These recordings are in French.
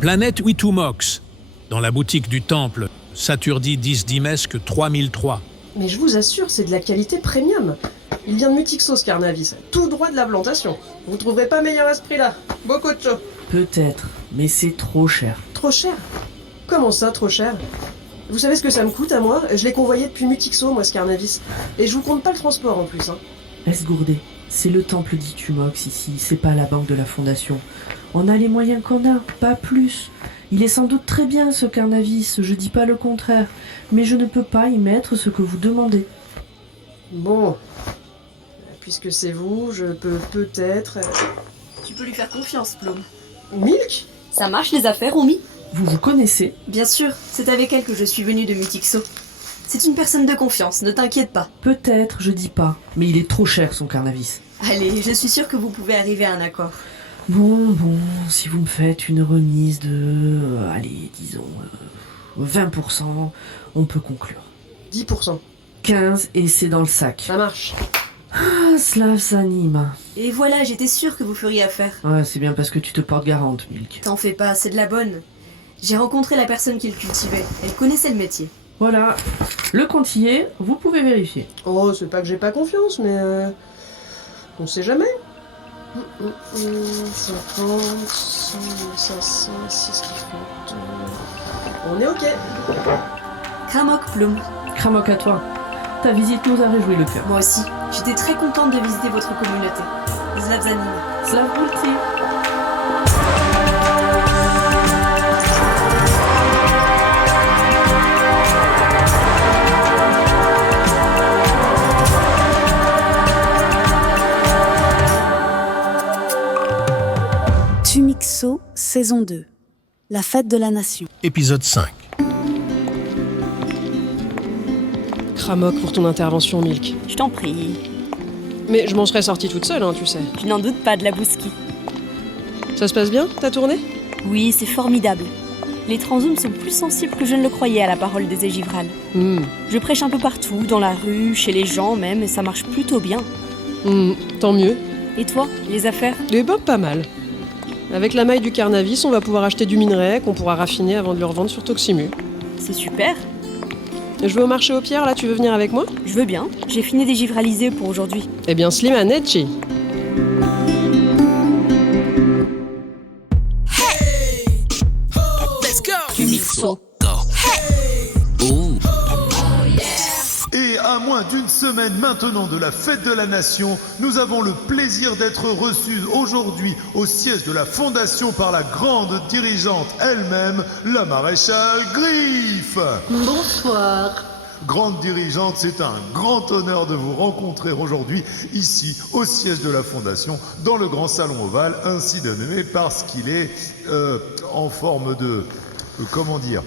Planète Witumox, dans la boutique du temple, Saturdi 10 Dimesque 3003. Mais je vous assure, c'est de la qualité premium. Il vient de Mutixo, ce Carnavis, tout droit de la plantation. Vous trouverez pas meilleur à ce prix-là. Beaucoup de chaud. Peut-être, mais c'est trop cher. Trop cher? Comment ça, trop cher? Vous savez ce que ça me coûte à moi? Je l'ai convoyé depuis Mutixo, moi, ce Carnavis. Et je vous compte pas le transport en plus, hein. Esgourdé, c'est le temple d'Itumox ici, c'est pas la banque de la fondation. On a les moyens qu'on a, pas plus. Il est sans doute très bien ce Carnavis, je dis pas le contraire, mais je ne peux pas y mettre ce que vous demandez. Bon. Puisque c'est vous, je peux peut-être... Tu peux lui faire confiance, Plum. Milk? Ça marche les affaires, Omi? Vous vous connaissez? Bien sûr, c'est avec elle que je suis venue de Mutixo. C'est une personne de confiance, ne t'inquiète pas. Peut-être, je dis pas, mais il est trop cher son Carnavis. Allez, je suis sûre que vous pouvez arriver à un accord. Bon, si vous me faites une remise de... allez, disons... 20%, on peut conclure. 10%. 15 et c'est dans le sac. Ça marche. Ah, Slav s'anime. Et voilà, j'étais sûre que vous feriez affaire. Ouais, c'est bien parce que tu te portes garante, Milk. T'en fais pas, c'est de la bonne. J'ai rencontré la personne qui le cultivait. Elle connaissait le métier. Voilà, le compte y est, vous pouvez vérifier. Oh, c'est pas que j'ai pas confiance, mais... on sait jamais. 50, 100, 500, 6 qui font... On est ok. Kramok, Plum. Kramok à toi. Ta visite nous a réjoui le cœur. Moi aussi. J'étais très contente de visiter votre communauté. Slav Zanin. Slav Bulti. Tumixo, saison 2. La fête de la nation. Épisode 5. Kramok pour ton intervention, Milk. Je t'en prie. Mais je m'en serais sortie toute seule, hein, tu sais. Tu n'en doutes pas de la bousky. Ça se passe bien, ta tournée? Oui, c'est formidable. Les transhumants sont plus sensibles que je ne le croyais à la parole des Égivrales. Je prêche un peu partout, dans la rue, chez les gens même, et ça marche plutôt bien. Tant mieux. Et toi, les affaires? Eh ben, pas mal. Avec la maille du Carnavis, on va pouvoir acheter du minerai qu'on pourra raffiner avant de le revendre sur Toximu. C'est super. Je vais au marché aux pierres, là, tu veux venir avec moi? Je veux bien. J'ai fini d'égivraliser pour aujourd'hui. Eh bien, Slimanetchi. Et à moins d'une semaine maintenant de la fête de la nation, nous avons le plaisir d'être reçus aujourd'hui au siège de la fondation par la grande dirigeante elle-même, la maréchale Griffe. Bonsoir. Grande dirigeante, c'est un grand honneur de vous rencontrer aujourd'hui, ici, au siège de la Fondation, dans le grand salon ovale, ainsi dénommé parce qu'il est en forme de... comment dire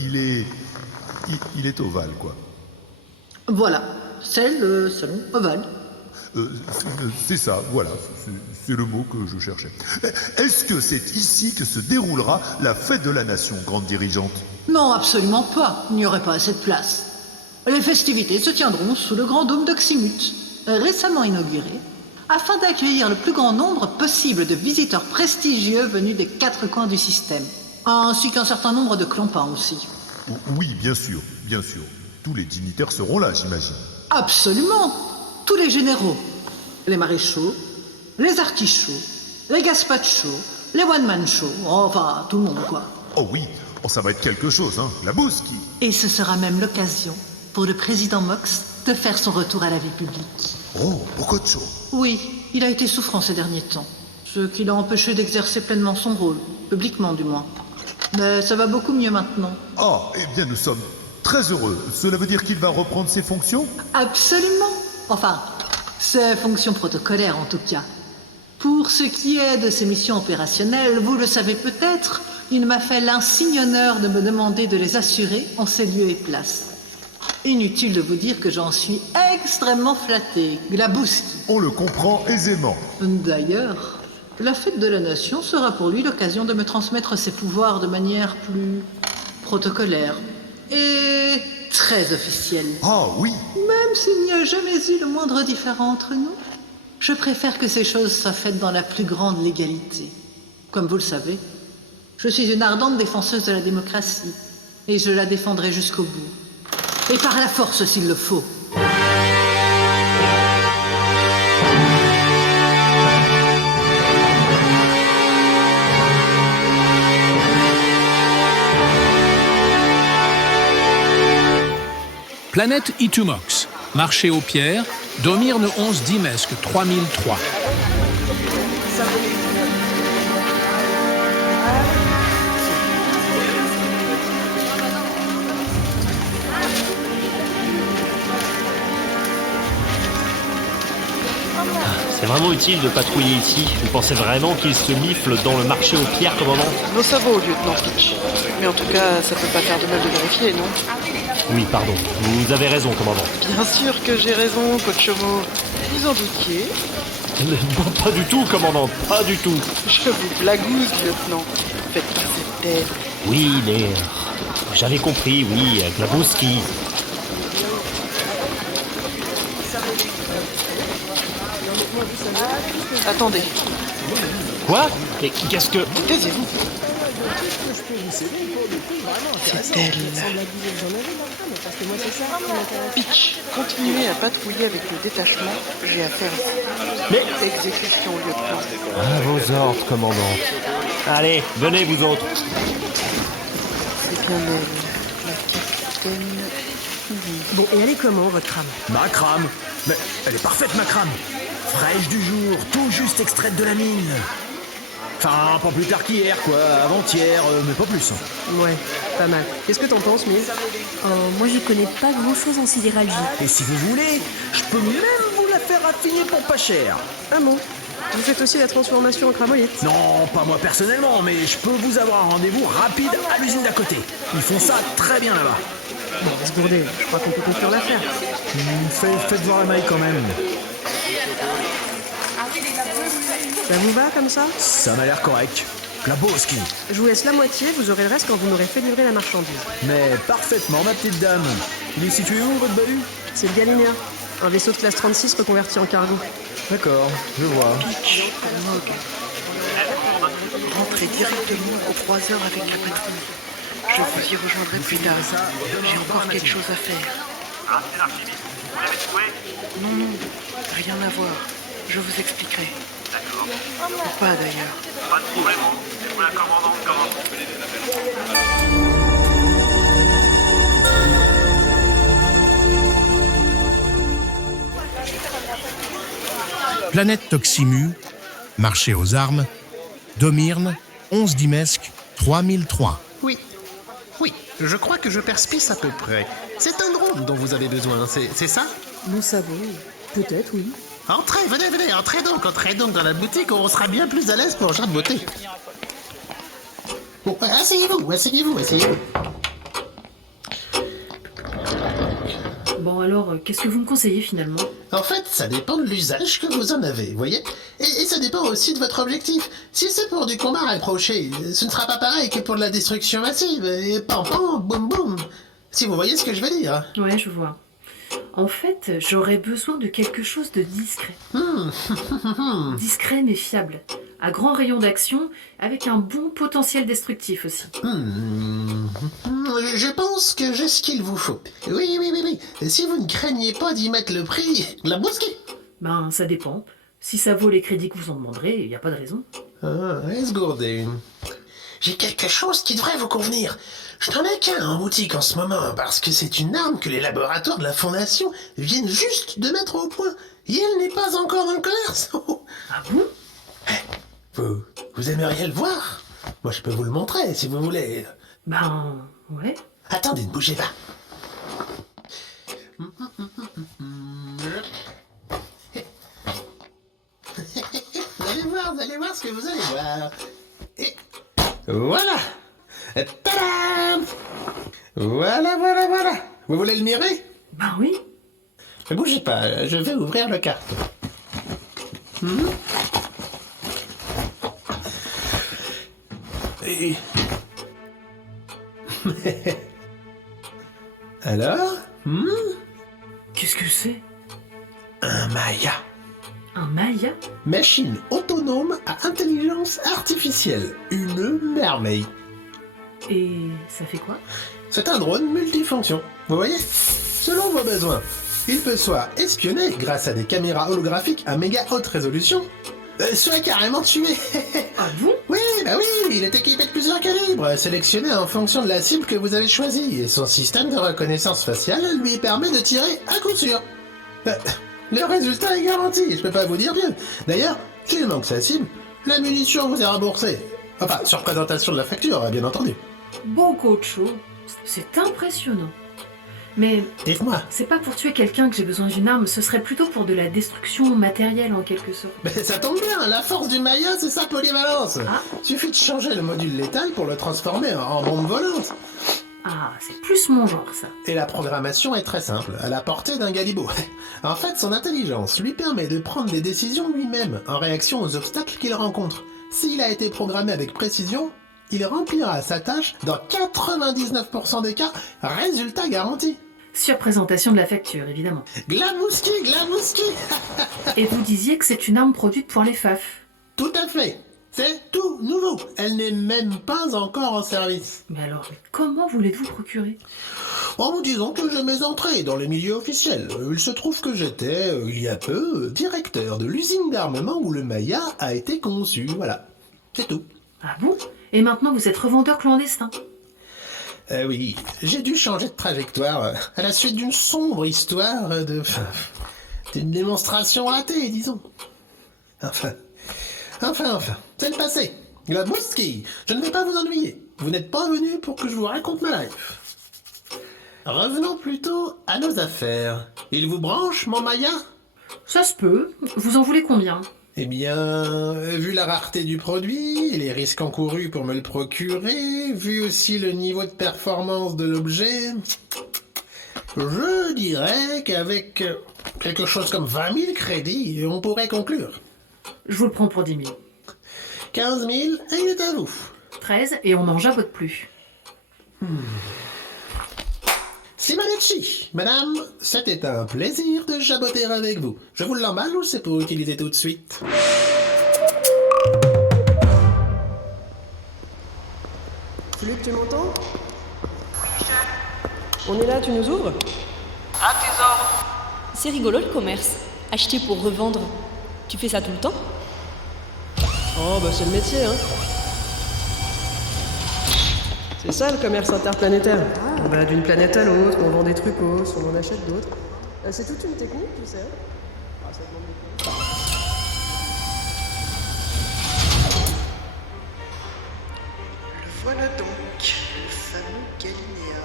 il est ovale, quoi. Voilà, c'est le salon ovale. C'est ça, voilà, c'est le mot que je cherchais. Est-ce que c'est ici que se déroulera la fête de la nation, grande dirigeante? Non, absolument pas. Il n'y aurait pas assez de place. Les festivités se tiendront sous le grand dôme d'Oxymut, récemment inauguré, afin d'accueillir le plus grand nombre possible de visiteurs prestigieux venus des 4 coins du système, ainsi qu'un certain nombre de clampins aussi. Oui, bien sûr, bien sûr. Tous les dignitaires seront là, j'imagine. Absolument. Tous les généraux, les maréchaux, les artichauts, les gaspachos, les one-man shows, enfin tout le monde quoi. Oh oui, oh, ça va être quelque chose, hein, la bousky. Et ce sera même l'occasion pour le président Mox de faire son retour à la vie publique. Oh, beaucoup de choses. Oui, il a été souffrant ces derniers temps, ce qui l'a empêché d'exercer pleinement son rôle, publiquement du moins. Mais ça va beaucoup mieux maintenant. Ah, eh bien nous sommes très heureux. Cela veut dire qu'il va reprendre ses fonctions? Absolument. Enfin, ses fonctions protocolaires en tout cas. Pour ce qui est de ses missions opérationnelles, vous le savez peut-être, il m'a fait l'insigne honneur de me demander de les assurer en ces lieux et places. Inutile de vous dire que j'en suis extrêmement flatté, Glabouski. On le comprend aisément. D'ailleurs, la fête de la nation sera pour lui l'occasion de me transmettre ses pouvoirs de manière plus protocolaire et très officielle. Ah oui. Même s'il n'y a jamais eu le moindre différend entre nous, je préfère que ces choses soient faites dans la plus grande légalité. Comme vous le savez, Je suis une ardente défenseuse de la démocratie. Et je la défendrai jusqu'au bout. Et par la force s'il le faut. Planète Itumox, marché aux pierres, Domirne 11 Dimesque 3003. C'est vraiment utile de patrouiller ici. Vous pensez vraiment qu'il se mifle dans le marché aux pierres, commandant? Nos sabots, lieutenant Fitch. Mais en tout cas, ça peut pas faire de mal de vérifier, non? Oui, pardon. Vous avez raison, commandant. Bien sûr que j'ai raison, coach Homo. Vous en doutiez? Pas du tout, commandant, pas du tout. Je vous blagouze, lieutenant. Faites pas cette tête. Oui, mais... j'avais compris, oui, avec la Bouski. Attendez, Quoi? Et qu'est-ce que... taisez-vous. C'est elle. Pitch, continuez à patrouiller avec le détachement. J'ai affaire ici. Mais... Exécution, lieutenant. À vos ordres, commandant. Allez, venez, vous autres. C'est bien elle, la capitaine. Bon, et elle est comment, votre crame? Ma crame? Mais elle est parfaite, ma crame. Fraîche du jour, tout juste extraite de la mine. Enfin, pas plus tard qu'hier, quoi. Avant-hier, mais pas plus. Ouais, pas mal. Qu'est-ce que t'en penses, Mille? Moi, je connais pas grand-chose en sidéralgie. Et si vous voulez, je peux même vous la faire affiner pour pas cher. Ah bon? Vous faites aussi la transformation en cramolite? Non, pas moi personnellement, mais je peux vous avoir un rendez-vous rapide à l'usine d'à côté. Ils font ça très bien là-bas. Bon, on va se gourder. Je crois qu'on peut conclure l'affaire. Faites voir la maille quand même. Ça vous va, comme ça? Ça m'a l'air correct. La Bouski. Je vous laisse la moitié, vous aurez le reste quand vous m'aurez fait livrer la marchandise. Mais parfaitement, ma petite dame. Il est situé où, votre balu? C'est le Galinéa. Un vaisseau de classe 36 reconverti en cargo. D'accord, je vois. Pitch, Mog. Rentrez directement aux 3 heures avec la patrouille. Je vous y rejoindrai plus tard. J'ai encore quelque chose à faire. Non, rien à voir. Je vous expliquerai. Ou pas d'ailleurs. Pas de problème, c'est vous la commandante, Planète Toximu, marché aux armes, Domirne, 11 Dimesque, 3003. Oui, je crois que je perspice à peu près. C'est un drone dont vous avez besoin, c'est ça? Nous savons, peut-être, oui. Entrez, venez, entrez donc dans la boutique, on sera bien plus à l'aise pour un jeu de beauté. Bon, asseyez-vous. Bon alors, qu'est-ce que vous me conseillez finalement? En fait, ça dépend de l'usage que vous en avez, vous voyez? Et ça dépend aussi de votre objectif. Si c'est pour du combat rapproché, ce ne sera pas pareil que pour de la destruction massive. Et pam, boum, boum. Si vous voyez ce que je veux dire. Ouais, je vois. En fait, j'aurais besoin de quelque chose de discret. Discret mais fiable. À grand rayon d'action, avec un bon potentiel destructif aussi. Je pense que j'ai ce qu'il vous faut. Oui. Si vous ne craignez pas d'y mettre le prix, la Bouski. Ben, ça dépend. Si ça vaut les crédits que vous en demanderez, il n'y a pas de raison. Laisse gourder. J'ai quelque chose qui devrait vous convenir. Je n'en ai qu'un en boutique en ce moment, parce que c'est une arme que les laboratoires de la Fondation viennent juste de mettre au point. Et elle n'est pas encore dans le commerce. Ah bon? Vous aimeriez le voir? Moi, je peux vous le montrer, si vous voulez. Ben, ouais. Attendez, ne bougez pas. Vous allez voir ce que vous allez voir. Et voilà. Tadam! Voilà. Vous voulez le mirer? Ben oui. Ne bougez pas, je vais ouvrir le carton. Et... Alors? Qu'est-ce que c'est? Un Maya. Un Maya? Machine autonome à intelligence artificielle. Une une merveille. Et ça fait quoi? C'est un drone multifonction. Vous voyez? Selon vos besoins, il peut soit espionner grâce à des caméras holographiques à méga haute résolution, soit carrément tuer. Ah bon? Oui, bah oui, il est équipé de plusieurs calibres, sélectionnés en fonction de la cible que vous avez choisie, et son système de reconnaissance faciale lui permet de tirer à coup sûr. Le résultat est garanti, je peux pas vous dire mieux. D'ailleurs, s'il manque sa cible, la munition vous est remboursée. Enfin, sur présentation de la facture, bien entendu. Bon coach, c'est impressionnant. Mais dites-moi, c'est pas pour tuer quelqu'un que j'ai besoin d'une arme, ce serait plutôt pour de la destruction matérielle en quelque sorte. Mais ça tombe bien, la force du Maya, c'est sa polyvalence. Suffit de changer le module létal pour le transformer en bombe volante. Ah, c'est plus mon genre ça. Et la programmation est très simple, à la portée d'un galibot. En fait, son intelligence lui permet de prendre des décisions lui-même en réaction aux obstacles qu'il rencontre. S'il a été programmé avec précision, il remplira sa tâche dans 99% des cas, résultat garanti. Sur présentation de la facture, évidemment. Glamouski, glamouski. Et vous disiez que c'est une arme produite pour les FAF. Tout à fait. C'est tout nouveau. Elle n'est même pas encore en service. Mais alors, comment voulez-vous procurer? En disant que j'ai mes entrées dans les milieux officiels. Il se trouve que j'étais, il y a peu, directeur de l'usine d'armement où le Maya a été conçu. Voilà. C'est tout. Ah bon? Et maintenant vous êtes revendeur clandestin? Oui, j'ai dû changer de trajectoire à la suite d'une sombre histoire d'une démonstration ratée, disons. Enfin, c'est le passé. Glamouski, je ne vais pas vous ennuyer. Vous n'êtes pas venu pour que je vous raconte ma life. Revenons plutôt à nos affaires. Il vous branche, mon Maya? Ça se peut. Vous en voulez combien? Eh bien, vu la rareté du produit, les risques encourus pour me le procurer, vu aussi le niveau de performance de l'objet, je dirais qu'avec quelque chose comme 20 000 crédits, on pourrait conclure. Je vous le prends pour 10 000. 15 000, et il est à vous. 13, et on n'en jabote plus. Simonetti, madame, c'était un plaisir de jaboter avec vous. Je vous l'emballe ou c'est pour utiliser tout de suite? Luc, tu m'entends? On est là, tu nous ouvres? À tes ordres. C'est rigolo le commerce. Acheter pour revendre. Tu fais ça tout le temps? Oh, bah c'est le métier, hein. C'est ça le commerce interplanétaire. On va d'une planète à l'autre, on vend des trucos, on en achète d'autres. C'est toute une technique, tu sais. Ah, ça demande des temps. Le voilà donc, le fameux Galiléa.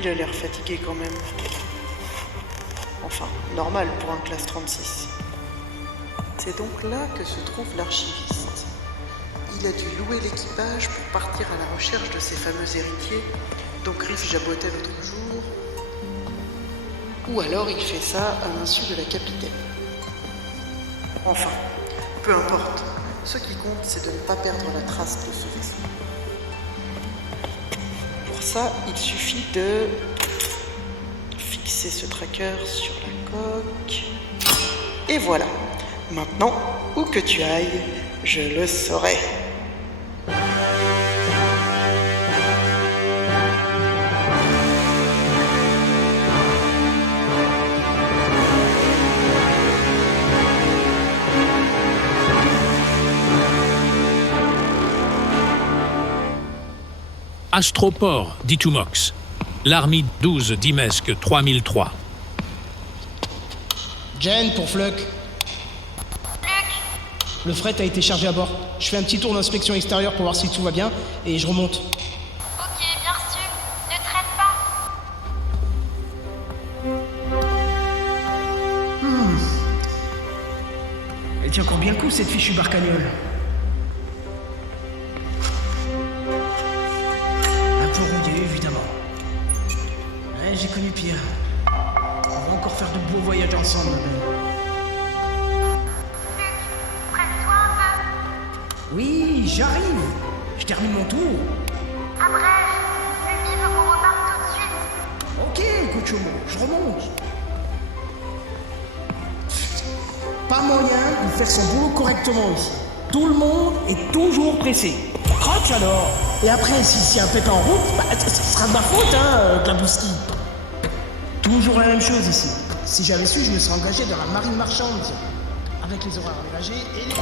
Il a l'air fatigué quand même. Enfin, normal pour un classe 36. C'est donc là que se trouve l'archiviste. Il a dû louer l'équipage pour partir à la recherche de ses fameux héritiers dont Griff jabotait l'autre jour. Ou alors il fait ça à l'insu de la capitaine. Enfin, peu importe. Ce qui compte, c'est de ne pas perdre la trace de ce vaisseau. Pour ça, il suffit de fixer ce tracker sur la coque. Et voilà. Maintenant, où que tu ailles, je le saurai. Astroport d'Itumox. L'Army 12 d'Imesque 3003. Jen, pour Fluck. Le fret a été chargé à bord. Je fais un petit tour d'inspection extérieure pour voir si tout va bien, et je remonte. Ok, bien reçu. Ne traite pas. Elle tient encore bien le coup, cette fichue barcagnole. Un peu rouillé, évidemment. Ouais, j'ai connu pire. On va encore faire de beaux voyages ensemble, ma belle. Oui, j'arrive. Je termine mon tour. Abrège. Lucky veut qu'on reparte tout de suite. Ok, Cochomo, je remonte. moyen de faire son boulot correctement ici. Tout le monde est toujours pressé. Croche alors. Et après, si un pète en route, ce sera de ma faute, Glabouski. Toujours la même chose ici. Si j'avais su, je me serais engagé dans la marine marchande, avec les horaires aménagés et les...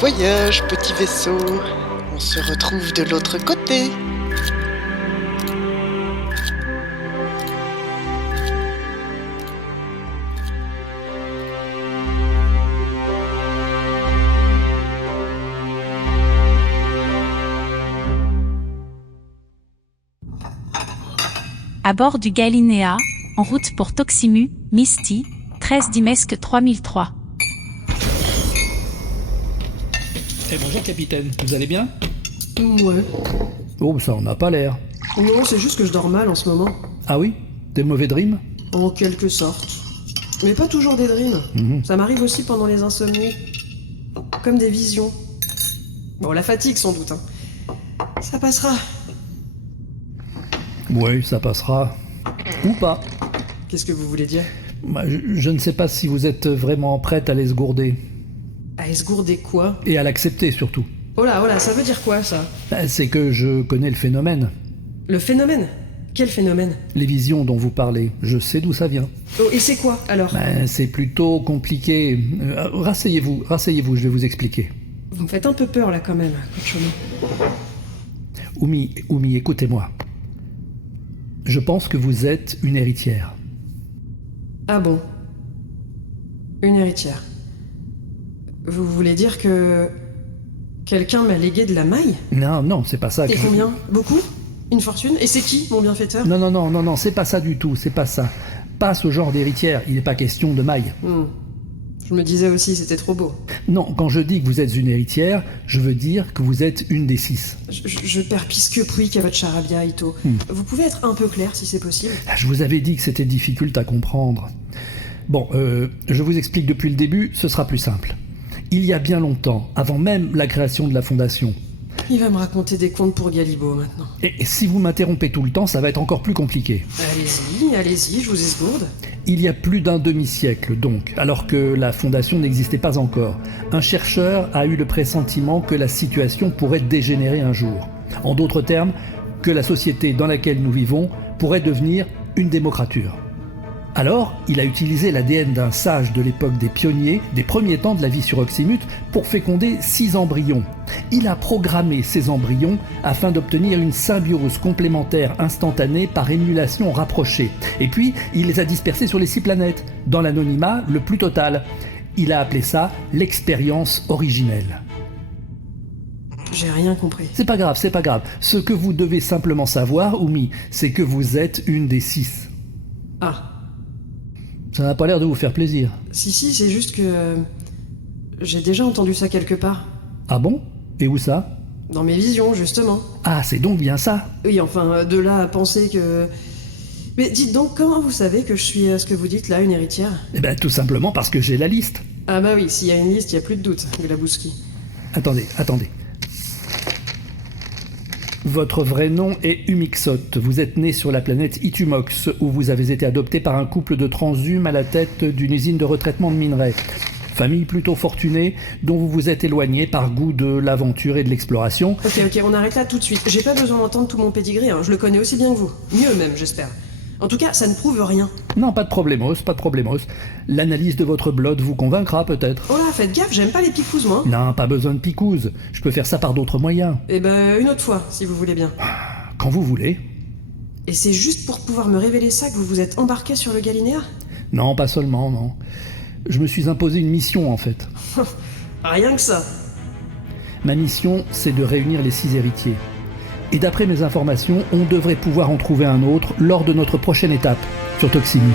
Voyage, petit vaisseau. On se retrouve de l'autre côté. À bord du Galinéa, en route pour Toximu, Misty, 13 Dimesque 3003. Bonjour capitaine, vous allez bien? Ouais. Oh, ça en a pas l'air. Non, c'est juste que je dors mal en ce moment. Ah oui? Des mauvais dreams? En quelque sorte. Mais pas toujours des dreams. Ça m'arrive aussi pendant les insomnies. Comme des visions. Bon, la fatigue sans doute. Ça passera. Oui, ça passera. Ou pas. Qu'est-ce que vous voulez dire? Je ne sais pas si vous êtes vraiment prête à l'esgourder. À esgourder quoi? Et à l'accepter surtout. Oh là, ça veut dire quoi ça? C'est que je connais le phénomène. Le phénomène? Quel phénomène? Les visions dont vous parlez, je sais d'où ça vient. Oh, et c'est quoi alors? C'est plutôt compliqué. Rasseyez-vous, je vais vous expliquer. Vous me faites un peu peur là quand même, Cochonou. Oumi, écoutez-moi. Je pense que vous êtes une héritière. Ah bon? Une héritière. Vous voulez dire que... quelqu'un m'a légué de la maille? Non, c'est pas ça. Et combien? Beaucoup? Une fortune? Et c'est qui, mon bienfaiteur? Non, c'est pas ça du tout, c'est pas ça. Pas ce genre d'héritière, il n'est pas question de maille. Je me disais aussi, c'était trop beau. Non, quand je dis que vous êtes une héritière, je veux dire que vous êtes une des 6. Je perds pisque pouic à votre charabia, Ito. Vous pouvez être un peu clair, si c'est possible? Je vous avais dit que c'était difficile à comprendre. Bon, je vous explique depuis le début, ce sera plus simple. Il y a bien longtemps, avant même la création de la Fondation. Il va me raconter des contes pour Galibo, maintenant. Et si vous m'interrompez tout le temps, ça va être encore plus compliqué. Allez-y, je vous esgourde. Il y a plus d'un demi-siècle, donc, alors que la Fondation n'existait pas encore, un chercheur a eu le pressentiment que la situation pourrait dégénérer un jour. En d'autres termes, que la société dans laquelle nous vivons pourrait devenir une démocrature. Alors, il a utilisé l'ADN d'un sage de l'époque des pionniers, des premiers temps de la vie sur Oxymute, pour féconder 6 embryons. Il a programmé ces embryons afin d'obtenir une symbiose complémentaire instantanée par émulation rapprochée. Et puis, il les a dispersés sur les 6 planètes, dans l'anonymat le plus total. Il a appelé ça l'expérience originelle. J'ai rien compris. C'est pas grave. Ce que vous devez simplement savoir, Oumi, c'est que vous êtes une des 6. Ah. Ça n'a pas l'air de vous faire plaisir. Si, c'est juste que... j'ai déjà entendu ça quelque part. Ah bon? Et où ça? Dans mes visions, justement. Ah, c'est donc bien ça? Oui, enfin, de là à penser que... Mais dites donc, comment vous savez que je suis, ce que vous dites là, une héritière? Eh ben, tout simplement parce que j'ai la liste. Ah bah oui, s'il y a une liste, il n'y a plus de doute, Glabouski. Attendez. Votre vrai nom est Umixot. Vous êtes né sur la planète Itumox, où vous avez été adopté par un couple de transhumes à la tête d'une usine de retraitement de minerais. Famille plutôt fortunée, dont vous vous êtes éloigné par goût de l'aventure et de l'exploration. Ok, on arrête là tout de suite. J'ai pas besoin d'entendre tout mon pédigré, je le connais aussi bien que vous. Mieux même, j'espère. En tout cas, ça ne prouve rien. Non, pas de problemos. L'analyse de votre blood vous convaincra peut-être. Oh là, faites gaffe, j'aime pas les picouses, moi. Non, pas besoin de picouses. Je peux faire ça par d'autres moyens. Eh ben, une autre fois, si vous voulez bien. Quand vous voulez. Et c'est juste pour pouvoir me révéler ça que vous vous êtes embarqué sur le Galinéa? Non, pas seulement, non. Je me suis imposé une mission, en fait. Rien que ça. Ma mission, c'est de réunir les 6 héritiers. Et d'après mes informations, on devrait pouvoir en trouver un autre lors de notre prochaine étape sur Toximu.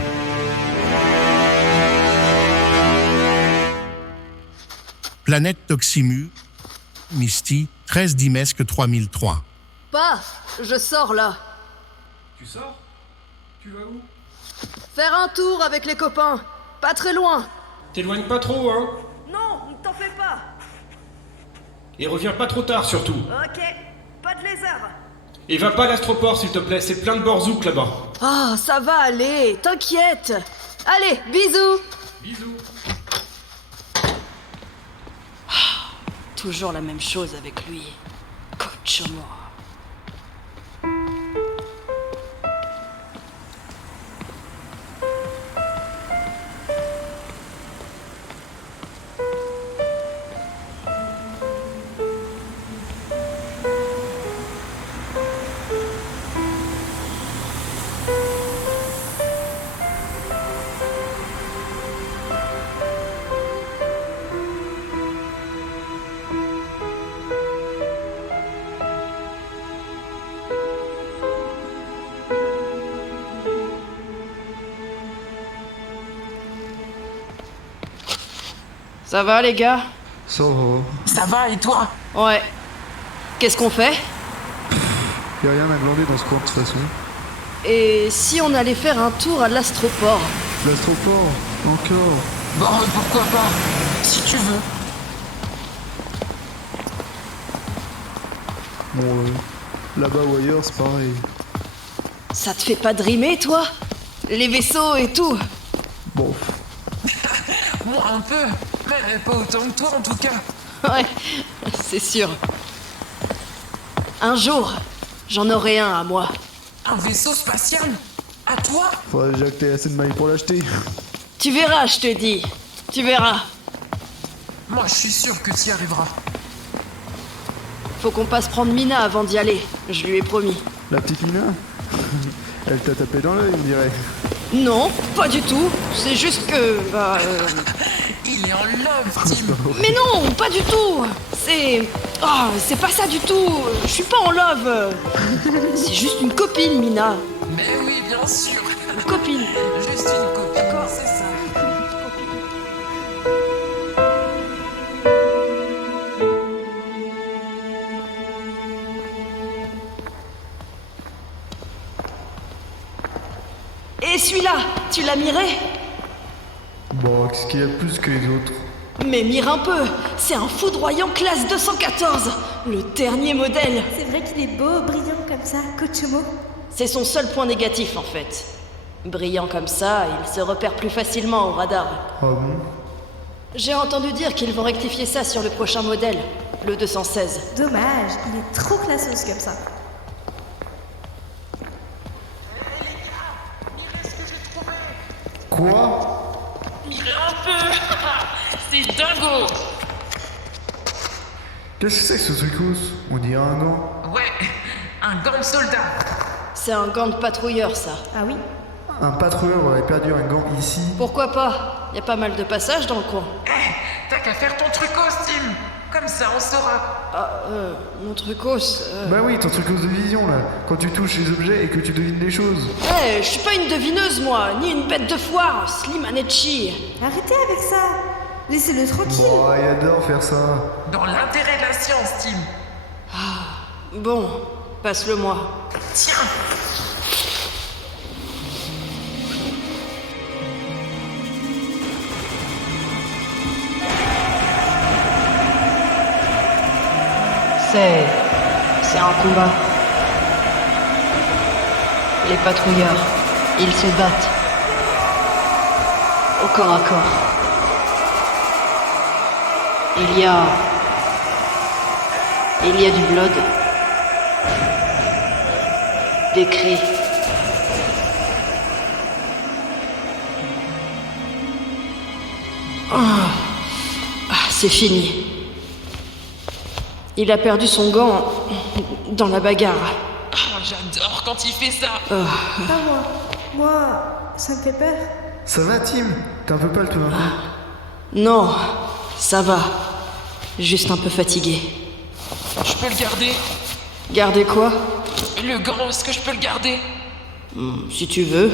Planète Toximu, Misty, 13 Dimesque 3003. Pas, je sors là. Tu sors? Tu vas où? Faire un tour avec les copains. Pas très loin. T'éloignes pas trop, hein? Non, t'en fais pas. Et reviens pas trop tard, surtout. Ok, pas de lézard. Et va pas à l'astroport, s'il te plaît, c'est plein de borzouk là-bas. Ah, ça va aller, t'inquiète. Allez, bisous. Bisous. Toujours la même chose avec lui. Cochomo. Ça va les gars? Ça va. Ça va et toi? Ouais. Qu'est-ce qu'on fait? Y'a rien à glander dans ce coin de toute façon. Et si on allait faire un tour à l'astroport? L'astroport? Encore? Bon, pourquoi pas? Si tu veux. Bon, là-bas ou ailleurs, c'est pareil. Ça te fait pas drimer, toi? Les vaisseaux et tout? Bon. Moi, un peu. Mais pas autant que toi, en tout cas. Ouais, c'est sûr. Un jour, j'en aurai un à moi. Un vaisseau spatial? À toi? Faudrait déjà que t'aies assez de mailles pour l'acheter. Tu verras, je te dis. Tu verras. Moi, je suis sûr que t'y arriveras. Faut qu'on passe prendre Mina avant d'y aller. Je lui ai promis. La petite Mina? Elle t'a tapé dans l'œil, on dirait. Non, pas du tout. C'est juste que... Il est en love, Tim. Mais non, pas du tout. C'est... Oh, c'est pas ça du tout. Je suis pas en love. C'est juste une copine, Mina. Mais oui, bien sûr. Une copine. Juste une copine, c'est ça. Et celui-là, tu l'as miré? Bon, qu'est-ce qu'il y a de plus que les autres? Mais mire un peu, c'est un foudroyant classe 214, le dernier modèle. C'est vrai qu'il est beau, brillant comme ça, Kochomo. C'est son seul point négatif en fait. Brillant comme ça, il se repère plus facilement au radar. Ah bon? J'ai entendu dire qu'ils vont rectifier ça sur le prochain modèle, le 216. Dommage, il est trop classos comme ça. Quoi? Mirez un peu. C'est dingo. Qu'est-ce que c'est que ce trucos? On dirait un gant. Ouais, un gant de soldat. C'est un gant de patrouilleur ça. Ah oui? Un patrouilleur aurait perdu un gant ici. Pourquoi pas? Y a pas mal de passages dans le coin. T'as qu'à faire ton trucos, Tim. Comme ça, on saura. Ah, mon trucos... Bah oui, ton trucos de vision, là. Quand tu touches les objets et que tu devines des choses. Je suis pas une devineuse, moi, ni une bête de foire, Slimanechi. Arrêtez avec ça. Laissez-le tranquille. Bon, il adore faire ça. Dans l'intérêt de la science, Tim. Bon, passe-le-moi. Tiens. C'est un combat. Les patrouilleurs, ils se battent. Au corps à corps. Il y a du blood. Des cris. C'est fini. Il a perdu son gant dans la bagarre. J'adore quand il fait ça. Pas moi. Moi, ça me fait peur. Ça va, Tim? T'es un peu pâle, toi, un peu? Non, ça va. Juste un peu fatigué. Je peux le garder? Garder quoi? Le gant, est-ce que je peux le garder? Si tu veux.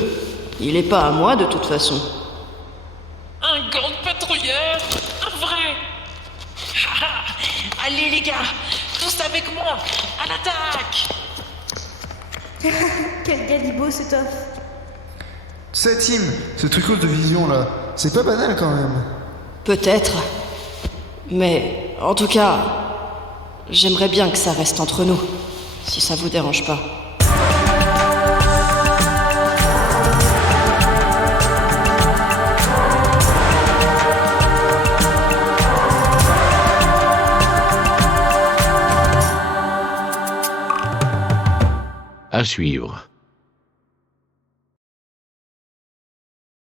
Il est pas à moi de toute façon. Un gant de patrouilleur? Un vrai? Allez les gars, tous avec moi, à l'attaque! Quel galibot cet off. C'est Tim, ce trucos de vision là, c'est pas banal quand même. Peut-être. Mais en tout cas, j'aimerais bien que ça reste entre nous, si ça vous dérange pas. À suivre.